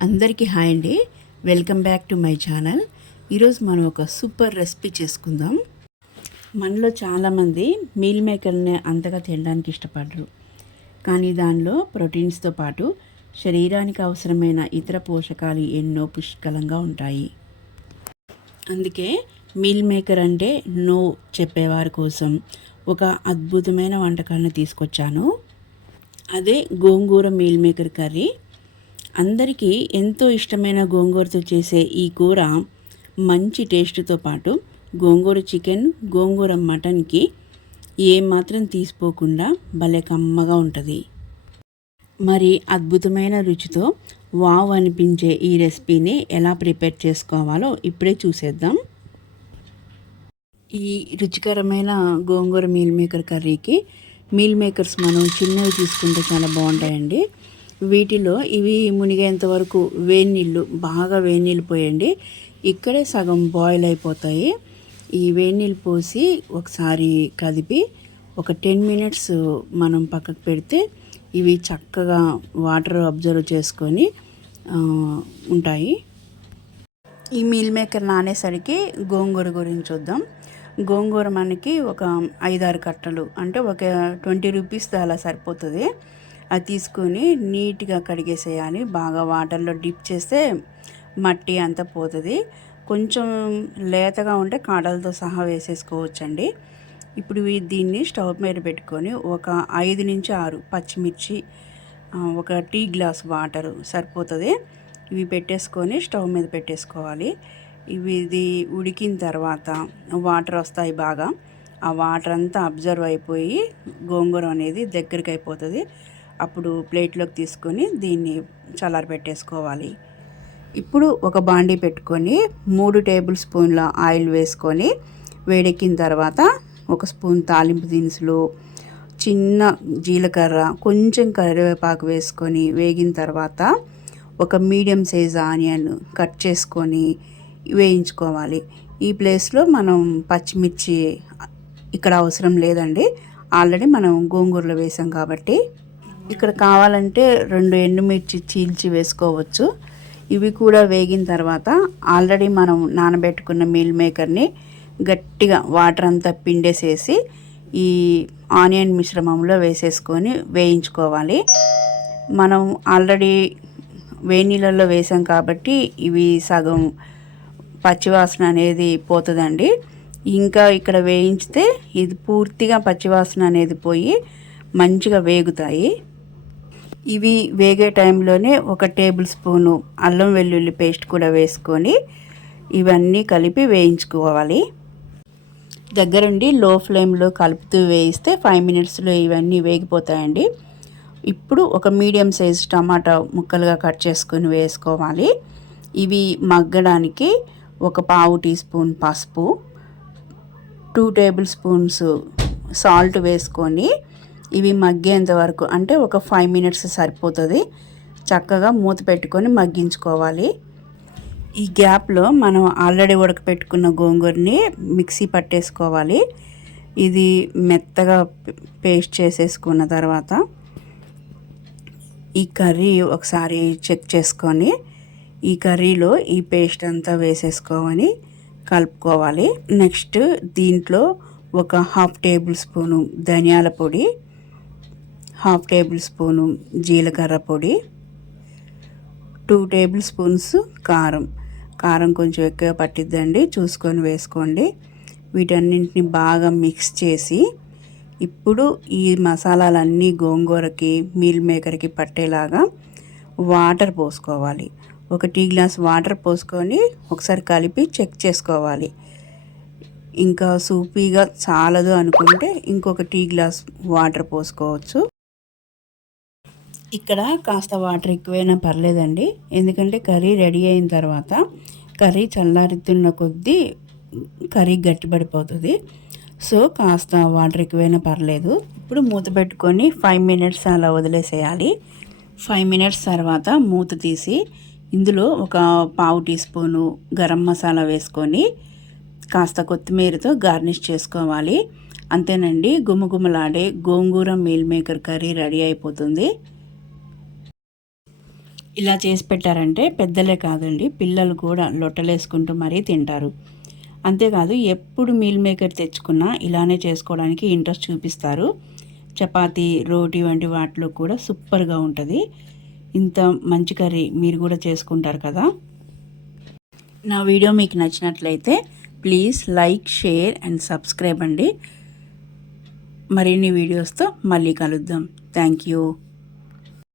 అందరికీ హాయ్ అండి. Welcome back to my channel. ఈరోజు మనం ఒక సూపర్ రెసిపీ చేసుకుందాం. మనలో చాలామంది మీల్ మేకర్ని అంతగా తినడానికి ఇష్టపడరు. కానీ దానిలో ప్రోటీన్స్తో పాటు శరీరానికి అవసరమైన ఇతర పోషకాలు ఎన్నో పుష్కలంగా ఉంటాయి. అందుకే మీల్ మేకర్ అంటే నో చెప్పేవారి కోసం ఒక అద్భుతమైన వంటకాన్ని తీసుకొచ్చాను. అదే గోంగూర మీల్ మేకర్ కర్రీ అందరికీ ఎంతో ఇష్టమైన గోంగూరతో చేసే ఈ కూర మంచి టేస్ట్తో పాటు గోంగూర చికెన్ గోంగూర మటన్కి ఏమాత్రం తీసిపోకుండా భలే కమ్మగా ఉంటుంది. మరి అద్భుతమైన రుచితో వావ్ అనిపించే ఈ రెసిపీని ఎలా ప్రిపేర్ చేసుకోవాలో ఇప్పుడే చూసేద్దాం. ఈ రుచికరమైన గోంగూర మీల్ మేకర్ కర్రీకి మీల్ మేకర్స్ మనం చిన్నవి తీసుకుంటే చాలా బాగుంటాయండి. వీటిలో ఇవి మునిగేంత వరకు వేడి నీళ్ళు బాగా వేడి నీళ్ళు పోయండి. ఇక్కడే సగం బాయిల్ అయిపోతాయి. ఈ వేడి నీళ్ళు పోసి ఒకసారి కదిపి ఒక టెన్ మినిట్స్ మనం పక్కకు పెడితే ఇవి చక్కగా వాటర్ అబ్జర్వ్ చేసుకొని ఉంటాయి. ఈ మీల్ మేకర్ నానేసరికి గోంగూర గురించి చూద్దాం. గోంగూర మనకి ఒక ఐదారు కట్టలు అంటే ఒక ట్వంటీ రూపీస్ అలా సరిపోతుంది. అది తీసుకొని నీట్గా కడిగేసేయాలి. బాగా వాటర్లో డిప్ చేస్తే మట్టి అంతా పోతుంది. కొంచెం లేతగా ఉంటే కాడలతో సహా వేసేసుకోవచ్చండి. ఇప్పుడు దీన్ని స్టవ్ మీద పెట్టుకొని ఒక ఐదు నుంచి ఆరు పచ్చిమిర్చి ఒక టీ గ్లాస్ వాటర్ సరిపోతుంది. ఇవి పెట్టేసుకొని స్టవ్ మీద పెట్టేసుకోవాలి. ఇవి ఇది ఉడికిన తర్వాత వాటర్ వస్తాయి బాగా. ఆ వాటర్ అంతా అబ్జర్వ్ అయిపోయి గోంగూర అనేది దగ్గరికి అయిపోతుంది. అప్పుడు ప్లేట్లోకి తీసుకొని దీన్ని చల్లారి పెట్టేసుకోవాలి. ఇప్పుడు ఒక బాండీ పెట్టుకొని మూడు టేబుల్ స్పూన్ల ఆయిల్ వేసుకొని వేడెక్కిన తర్వాత ఒక స్పూన్ తాలింపు దినుసులు చిన్న జీలకర్ర కొంచెం కరివేపాకు వేసుకొని వేగిన తర్వాత ఒక మీడియం సైజ్ ఆనియన్ కట్ చేసుకొని వేయించుకోవాలి. ఈ ప్లేస్లో మనం పచ్చిమిర్చి ఇక్కడ అవసరం లేదండి. ఆల్రెడీ మనం గోంగూరలో వేసాం కాబట్టి ఇక్కడ కావాలంటే రెండు ఎండుమిర్చి చీల్చి వేసుకోవచ్చు. ఇవి కూడా వేగిన తర్వాత ఆల్రెడీ మనం నానబెట్టుకున్న మీల్ మేకర్ని గట్టిగా వాటర్ అంతా పిండేసేసి ఈ ఆనియన్ మిశ్రమంలో వేసేసుకొని వేయించుకోవాలి. మనం ఆల్రెడీ వేడి వేసాం కాబట్టి ఇవి సగం పచ్చివాసన అనేది పోతుందండి. ఇంకా ఇక్కడ వేయించితే ఇది పూర్తిగా పచ్చివాసన అనేది పోయి మంచిగా వేగుతాయి. ఇవి వేగే టైంలోనే ఒక టేబుల్ స్పూను అల్లం వెల్లుల్లి పేస్ట్ కూడా వేసుకొని ఇవన్నీ కలిపి వేయించుకోవాలి. దగ్గరుండి లో ఫ్లేమ్లో కలుపుతూ వేయిస్తే ఫైవ్ మినిట్స్లో ఇవన్నీ వేగిపోతాయండి. ఇప్పుడు ఒక మీడియం సైజ్ టమాటా ముక్కలుగా కట్ చేసుకొని వేసుకోవాలి. ఇవి మగ్గడానికి ఒక పావు టీ స్పూన్ పసుపు టూ టేబుల్ స్పూన్స్ సాల్ట్ వేసుకొని ఇవి మగ్గేంత వరకు అంటే ఒక ఫైవ్ మినిట్స్ సరిపోతుంది. చక్కగా మూత పెట్టుకొని మగ్గించుకోవాలి. ఈ గ్యాప్లో మనం ఆల్రెడీ ఉడకపెట్టుకున్న గోంగూరని మిక్సీ పట్టేసుకోవాలి. ఇది మెత్తగా పేస్ట్ చేసేసుకున్న తర్వాత ఈ కర్రీ ఒకసారి చెక్ చేసుకొని ఈ కర్రీలో ఈ పేస్ట్ అంతా వేసేసుకోమని కలుపుకోవాలి. నెక్స్ట్ దీంట్లో ఒక హాఫ్ టేబుల్ స్పూను ధనియాల పొడి హాఫ్ టేబుల్ స్పూను జీలకర్ర పొడి టూ టేబుల్ స్పూన్స్ కారం. కారం కొంచెం ఎక్కువ పట్టిద్దండి చూసుకొని వేసుకోండి. వీటన్నింటిని బాగా మిక్స్ చేసి ఇప్పుడు ఈ మసాలాలన్నీ గోంగూరకి మీల్ మేకర్కి పట్టేలాగా వాటర్ పోసుకోవాలి. ఒక టీ గ్లాస్ వాటర్ పోసుకొని ఒకసారి కలిపి చెక్ చేసుకోవాలి. ఇంకా సూపీగా చాలదు అనుకుంటే ఇంకొక టీ గ్లాస్ వాటర్ పోసుకోవచ్చు. ఇక్కడ కాస్త వాటర్ ఎక్కువైనా పర్లేదండి. ఎందుకంటే కర్రీ రెడీ అయిన తర్వాత కర్రీ చల్లారుతున్న కొద్దీ కర్రీ గట్టిపడిపోతుంది. సో కాస్త వాటర్ ఎక్కువైనా పర్లేదు. ఇప్పుడు మూత పెట్టుకొని ఫైవ్ మినిట్స్ అలా వదిలేసేయాలి. ఫైవ్ మినిట్స్ తర్వాత మూత తీసి ఇందులో ఒక పావు టీ స్పూను గరం మసాలా వేసుకొని కాస్త కొత్తిమీరతో గార్నిష్ చేసుకోవాలి. అంతేనండి గుమగుమలాడే gongura meal maker curry ready అయిపోతుంది. ఇలా చేసి పెట్టారంటే పెద్దలే కాదండి పిల్లలు కూడా లొట్టలేసుకుంటూ మరీ తింటారు. అంతేకాదు ఎప్పుడు మీల్ మేకర్ తెచ్చుకున్నా ఇలానే చేసుకోవడానికి ఇంట్రెస్ట్ చూపిస్తారు. చపాతీ రోటీ వంటి వాటిలో కూడా సూపర్గా ఉంటుంది. ఇంత మంచి కర్రీ మీరు కూడా చేసుకుంటారు కదా? నా వీడియో మీకు నచ్చినట్లయితే please like share and subscribe అండి. మరిన్ని వీడియోస్తో మళ్ళీ కలుద్దాం. Thank you.